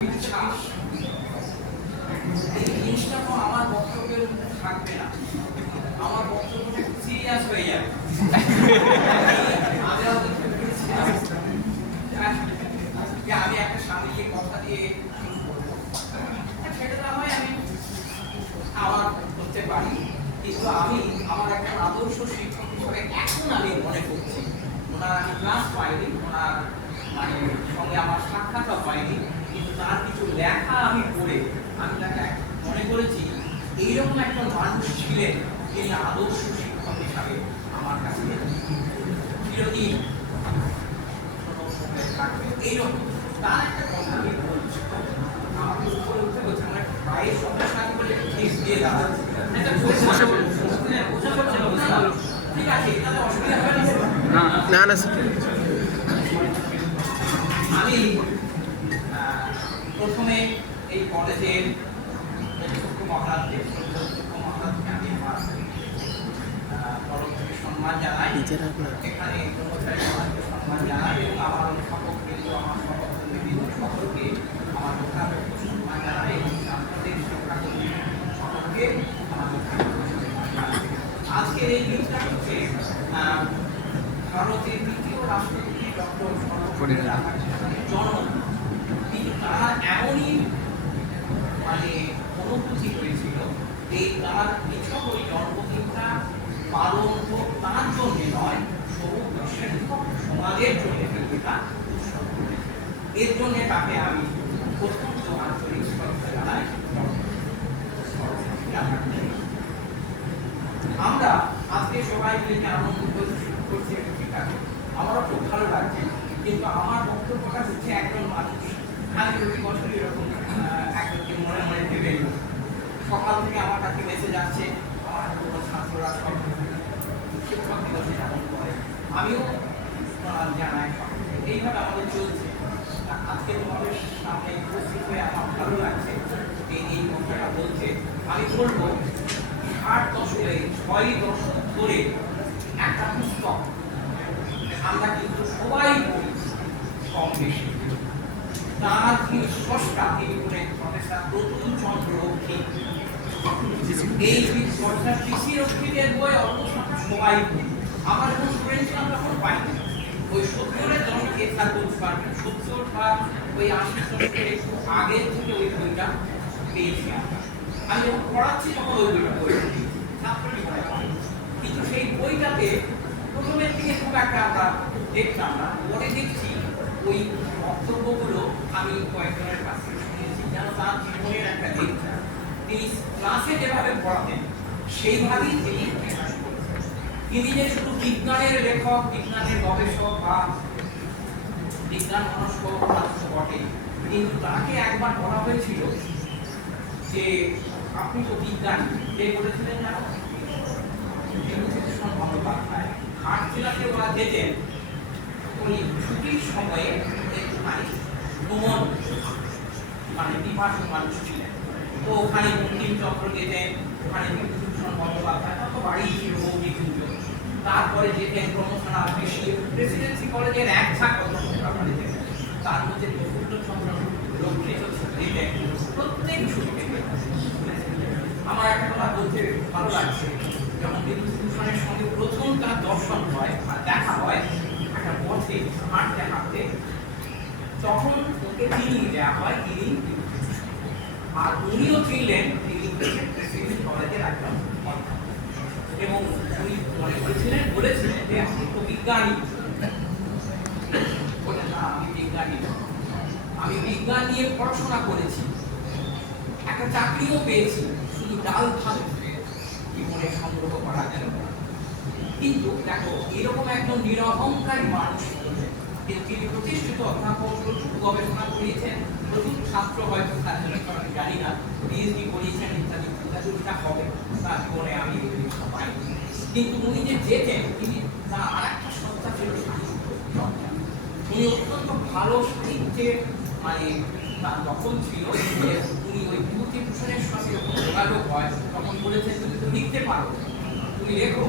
এই জিনিসটা তো আমার বক্তব্যের মধ্যে থাকবে না, আমার বক্তব্যটা একটু সিরিয়াস হয়ে যাবে। আমি একটা স্বামীকে কথা দিয়ে শুরু করবো, সেটা না হয় আমি আমার করতে পারি, কিন্তু আমি আমার একটা আদর্শ শিক্ষক হিসেবে এখন আমি মনে করছি, ওনার আমি ক্লাস পাইনি, ওনার মানে সঙ্গে আমার সাক্ষাৎও পাইনি, কিন্তু তার কিছু লেখা আমি পড়ে আমি তাকে মনে করেছি এইরকম একটা মানুষ ছিলেন যিনি আদর্শ শিক্ষক হিসাবে আমার কাছে চিরদিন থাকবেন। এইরকম তার একটা কথা আমি বলছি, আমাকে উপরে উঠে বলছে আমার প্রায় সমস্যা করে ঠিক দিয়ে দাঁড়াচ্ছে, ঠিক আছে, এটাতে অসুবিধা হবে না। না আমি প্রথমে এই কলেজের মহারাজকে আমি আমার তরফ থেকে সম্মান জানাই, এখানে কর্মচারী সমাজকে সম্মান জানাই এবং আমার অধ্যাপক কিন্তু আমার সহকর্মীবৃন্দ সকলকে আমার যথাযথ সম্মান জানাই এবং সাংবাদিক শিক্ষাকর্মী সকলকে আমার আজকের এই দিনটা হচ্ছে ভারতের দ্বিতীয় রাষ্ট্রপতি ডক্টর সর্বপল্লী রাধাকৃষ্ণনের জন্ম। কিন্তু তারা এমনই মানে অনুভূতি হয়েছিল যে তার নিছক ওই জন্মদিনটা পালন হোক তার জন্য নয়, সমাজের জন্য এটা উৎসব। এর জন্য তাকে আমি অত্যন্ত আন্তরিক শ্রদ্ধা জানাই। আমরা আজকে সবাই মিলে আনন্দ করছি, ঠিক আছে, আমারও খুব ভালো লাগছে, কিন্তু আমার বক্তব্যটা হচ্ছে একজন মানুষ আমি প্রতি বছর এরকম একজনকে মনে মনে ভেবে সকাল থেকে আমার কাছে মেসেজ আসছে, আমার কোনো ছাত্ররা সব শিক্ষক দিবসে যেমন করে আমিও জানাই, এইভাবে আমাদের চলছে। আজকে তোমাদের সামনে উপস্থিত হয়ে আমার ভালো লাগছে এই কথাটা বলছে। আমি বলবো 8 দশকে 6 দশক ধরে একটা পুস্তক আমরা কিন্তু সবাই পড়ি কম বেশি, তার যিনি স্রষ্টা তিনি বলেন প্রফেসর প্রতুল চন্দ্র রক্ষী। এই প্রফেসর কৃষি রক্ষীদের বই অল্প সংখ্যা সবাই পড়ি, আমার যখন স্টুডেন্ট ছিলাম তখন পাইনি। ওই 70-এর দশকে তার বলতে পারবেন 70 বা ওই 80 দশকের একটু আগের থেকে ওই বইটা পেয়েছি। আমি যখন পড়াচ্ছি তখন ওই বইটা পড়েছি, কিন্তু সেই বইটাতে প্রথমের দিকে খুব একটা আমরা দেখতাম না, পরে দেখছি ওই বক্তব্যগুলো আমি কয়েকজনের কাছ থেকে শুনেছি, যেন তার জীবনের একটা দিক তিনি ক্লাসে যেভাবে পড়াতেন সেইভাবেই তিনি তিনি যে শুধু বিজ্ঞানের লেখক, বিজ্ঞানের গবেষক বা বিজ্ঞান মনস্ক মানুষ বটে, কিন্তু তাকে একবার বলা হয়েছিল যে আপনি তো বিজ্ঞানী, কে বলেছিলেন জানো? বিভূতিভূষণ বন্দ্যোপাধ্যায়। হাট জেলাতে ওরা যেতেন ওই ছুটির সময়ে একটুখানি ভ্রমণ, মানে বিভাষক মানুষ ছিলেন, তো ওখানে বঙ্কিমচন্দ্র যেতেন, ওখানে বিভূতিভূষণ বন্দ্যোপাধ্যায় তত বাড়ি ছিল বঙ্কিমচন্দ্র, তারপরে যেতেন প্রমোশনাল প্রেসিডেন্সি কলেজের এক ঝাঁক ওখানে যেতেন, তার মধ্যে প্রফুল্লচন্দ্র রক্ষী যেতেন প্রত্যেক ছুটিতে। আমার একটা কথা বলতে ভালো লাগছে, যখন বিভূতিভূষণের সঙ্গে প্রথম তার দর্শন হয় বা দেখা হয় একটা পথে হাঁটতে হাঁটতে, তখন ওকে চিনিয়ে দেওয়া হয় তিনি, আর উনিও ছিলেন তিনি প্রেসিডেন্সি কলেজের একজন এবং উনি মনে করেছিলেন, বলেছিলেন যে আপনি তো বিজ্ঞানী। বলে না, আমি বিজ্ঞানী, আমি বিজ্ঞান নিয়ে পড়াশোনা করেছি, একটা চাকরিও পেয়েছি, শুধু ডাল ভাত জীবনে সংগ্রহ করা গেল না। কিন্তু দেখো এরকম একজন নিরহংকারী মানুষ, কিন্তু তিনি প্রতিষ্ঠিত অধ্যাপক, প্রচুর গবেষণা করিয়েছেন, প্রচুর ছাত্র হয়তো আমি জানি না পিএইচডি করিয়েছেন ইত্যাদি ইত্যাদি, হবে তার জীবনে আমি এই জিনিসটা পাই। কিন্তু উনি যে যেতেন, তিনি তার আর একটা সত্তা ছিল সাহিত্য চর্চা। উনি অত্যন্ত ভালো সাহিত্যের মানে তার দখল ছিল। উনি ওই বিভূতিভূষণের সঙ্গে যখন যোগাযোগ হয় তখন বলেছেন তুমি তো লিখতে পারো, তুমি লেখো।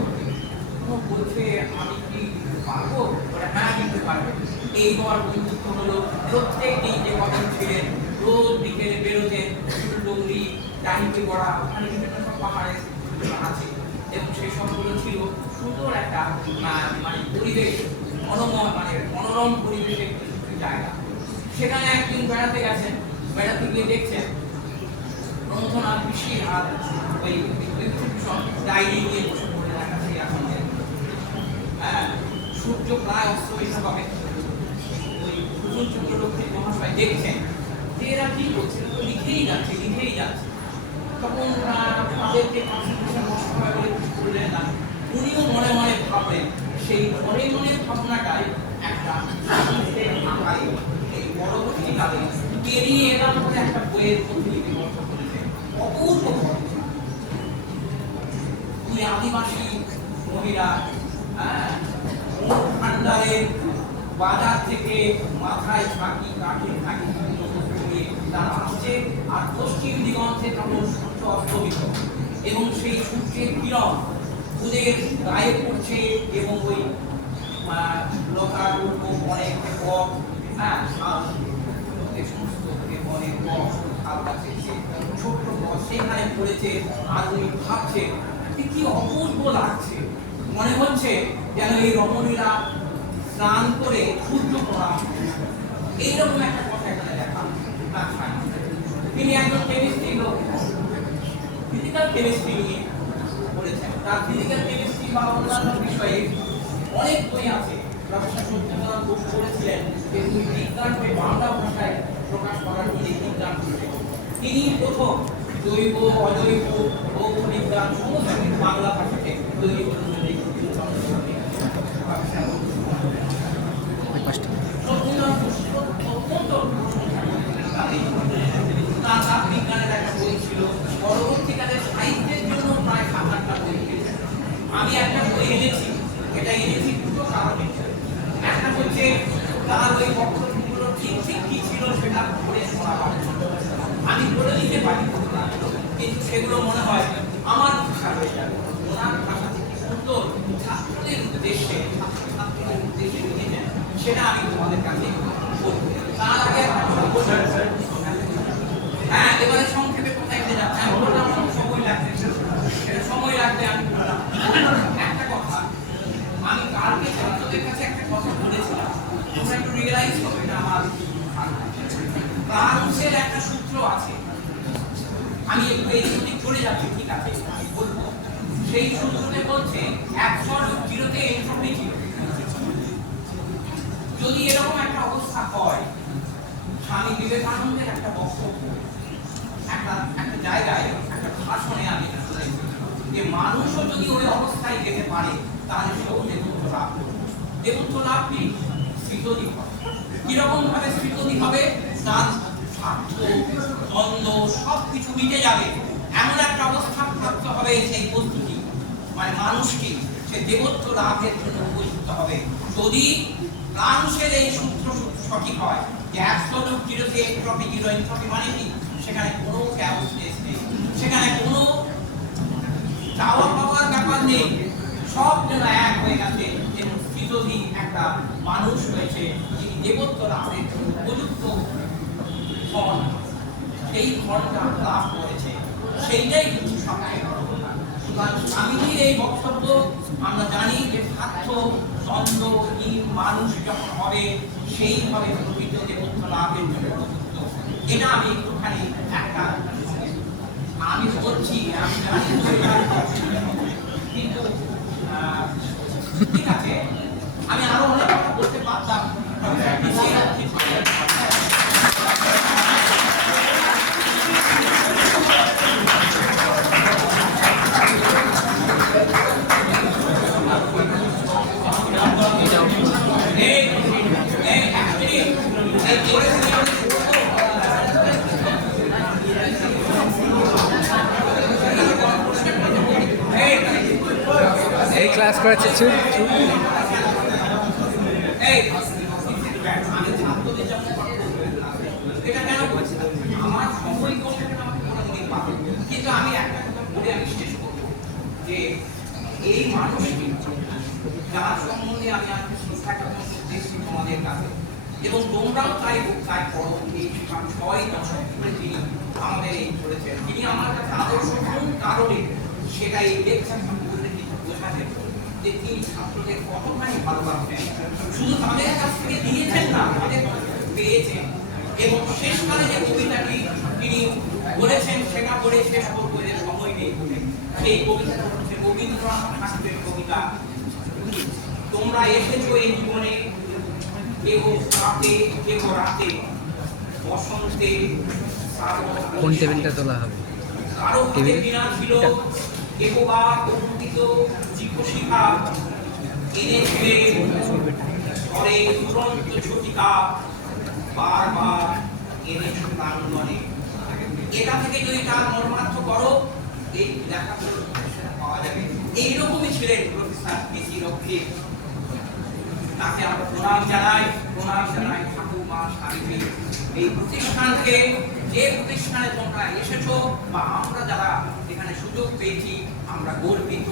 বলছে আমি কি পারবো? বলে হ্যাঁ লিখতে পারবে। এইবার বন্ধুত্ব হলো, প্রত্যেক দিন যে কদিন ছিলেন রোজ বাড়িতে গড়া, ওখানে বিভিন্ন সব পাহাড়ে আছে এবং সেই সবগুলো ছিল সুন্দর একটা মানে পরিবেশ, মনোরম পরিবেশের একটি জায়গা। সেখানে একদিন বেড়াতে গেছেন, বেড়াতে গিয়ে দেখছেন প্রমথনাথ ঋষি আর ওই ডায়েরি নিয়ে বসে পড়ে দেখা সেই আসনে। সূর্য প্রায় অস্তমিত হবে, ওই ভূষণ চক্রবর্তী মহাশয় দেখছেন যে এরা কি করছে, তো লিখেই যাচ্ছে। তখন তাদেরকে কনসেন্ট্রেশন করতে হবে বলে কিছু করলেন না। উনিও মনে মনে ভাবলেন, সেই মনে মনে ভাবনাটাই একটা আকারে এই পরবর্তীকালে পেরিয়ে এলাম বলে একটা বইয়ের মধ্যে লিপিবদ্ধ করেছে। অপূর্ব দুই আদিবাসী মহিলা ভান্ডারের বাজার থেকে মাথায় থাকি কাঠে থাকি তারা আসছে, আর পশ্চিম দিগন্তে তখন সূর্য অস্তমিত এবং সেই সূর্যের কিরণ ওদের গায়ে পড়ছে এবং ওই লতার উপর অনেক পথ সমস্ত অনেক পথ ছোট্ট পথ সেখানে পড়েছে। আর উনি ভাবছে কি অপূর্ব লাগছে, মনে হচ্ছে যেন এই রমণীরা স্নান করে সূর্য প্রণাম। এইরকম একটা কথা এখানে দেখা। তিনি একজন কেমিস্ট্রি লোক, ফিজিক্যাল কেমিস্ট্রি নিয়ে পড়েছেন। তার ফিজিক্যাল কেমিস্ট্রি বা অন্যান্য বিষয়ে অনেক বই আছে। প্রফেসর সত্যেন্দ্রনাথ বসু বলেছিলেন যে তিনি বিজ্ঞানকে বাংলা ভাষায় প্রকাশ করার জন্য বিজ্ঞান করেছেন। তিনি প্রথম জৈব অজৈব ভৌত বিজ্ঞান সমস্ত বাংলা ভাষাতে তৈরি করেছেন। বিজ্ঞানের একটা বই ছিল, পরবর্তীকালে সাহিত্যের জন্য প্রায় 7-8টা বই লিখেছেন। আমি একটা বই এনেছি, এটা এনেছি দুটো কারণে। একটা হচ্ছে তার ওই বক্তব্যগুলো ঠিক কি ছিল সেটা পড়ে শোনা পাবে। আমি বলে দিতে পারি কিন্তু সেগুলো মনে হয় আমার ভাষা হয়ে যাবে। ওনার ভাষা থেকে সুন্দর ছাত্রদের উদ্দেশ্যে লিখেছেন, সেটা আমি তোমাদের কাছে বলবো। তার আগে এবারে সংক্ষেপে কোথায় গেলে যাচ্ছে আমি বললাম সময় লাগবে, সেটা সময় লাগবে। আমি বললাম একটা কথা, আমি কালকে ছাত্রদের কাছে একটা কথা বলেছিলাম, তোমরা একটু রিয়েলাইজ করবে না। আমার ফ্রান্সের একটা সূত্র আছে, আমি একটু এই দিকে চলে যাচ্ছি, ঠিক আছে আমি বলবো। সেই সূত্রতে বলছে 100 এন্ট্রপি ছিল। যদি এরকম একটা অবস্থা হয়, স্বামী বিবেকানন্দের একটা বক্তব্য একটা জায়গায় একটা ভাষণে আমি শুনেছি যে মানুষও যদি ওই অবস্থায় যেতে পারে তাহলে সেও দেবত্ব লাভ করবে। দেবত্ব লাভ কি? স্মৃতি হবে। কিরকম ভাবে স্মৃতি হবে? তার স্বার্থ দ্বন্দ্ব সবকিছু মিটে যাবে, এমন একটা অবস্থা প্রাপ্ত হবে সেই বস্তুটি, মানে মানুষটি সে দেবত্ব লাভের জন্য উপযুক্ত হবে। যদি ফ্রান্সের এই সূত্র সঠিক হয় যে অ্যাবসলিউট জিরোতে এন্ট্রপি, জিরো এন্ট্রপি মানে কি? সেখানে কোনো ক্যাওসনেস নেই, সেখানে কোনো চাওয়া পাওয়ার ব্যাপার নেই, সব যেন এক হয়ে গেছে এবং স্থিতধী একটা মানুষ হয়েছে যিনি দেবত্ব লাভের জন্য উপযুক্ত ফল, সেই ফলটা লাভ করেছে। সেইটাই হচ্ছে সবচেয়ে বড় কথা। সুতরাং স্বামীজির এই বক্তব্য আমরা জানি যে স্বার্থ দ্বন্দ্ব মানুষ যখন হবে সেইভাবে প্রকৃত দেবত্ব লাভের জন্য উপযুক্ত। এটা আমি একটুখানি একটা আমি বলছি, আমি জানি কিন্তু ঠিক আছে, আমি আরো অনেক কথা বলতে পারতাম। এই ক্লাস করেছে চুপ চুপ। কিন্তু আমি একটা কথা বলে আমি শেষ করবো যে এই মানুষটি যার সম্বন্ধে আমি আজকে শিক্ষাটা করতেছি তোমাদের কাছে, এবং তোমরাও তাই করো। এই 6 দশক ধরে তিনি আমাদের এই করেছেন। তিনি আমার কাছে আদর্শ কোন কারণে সেটা এই লেকচার বললে কিন্তু বোঝা যেত যে তিনি ছাত্রদের কতটাই ভালোবাসেন। শুধু তাদের কাছ থেকে দিয়েছেন না, তাদের কাছ থেকে পেয়েছেন। এবং শেষকালে যে কবিতাটি তিনি বলেছেন সেটা পড়ে শেষ করবো, এর সময় নেই। সেই কবিতাটা হচ্ছে রবীন্দ্রনাথ ঠাকুরের কবিতা। তোমরা এসেছো এই জীবনে কেউ রাতে কেউ রাতে, বসন্তে কোন টেবিলটা তোলা হবে? কারো হাতে বিনা ছিল, কেউ বা কল্পিত জীবশিখা এনেছিলে ঘরে দুরন্ত ছুটিকা, বারবার এনেছো প্রাঙ্গণে। এটা থেকে যদি তার মর্মার্থ করো, এই লেখাগুলো পাওয়া যাবে। এইরকমই ছিলেন প্রফেসর পিসি রক্ষিত। তাকে আমরা প্রণাম জানাই ঠাকুমা সাবিত্রী। এই প্রতিষ্ঠানকে, যে প্রতিষ্ঠানে তোমরা এসেছো বা আমরা যারা এখানে সুযোগ পেয়েছি, আমরা গর্বিত।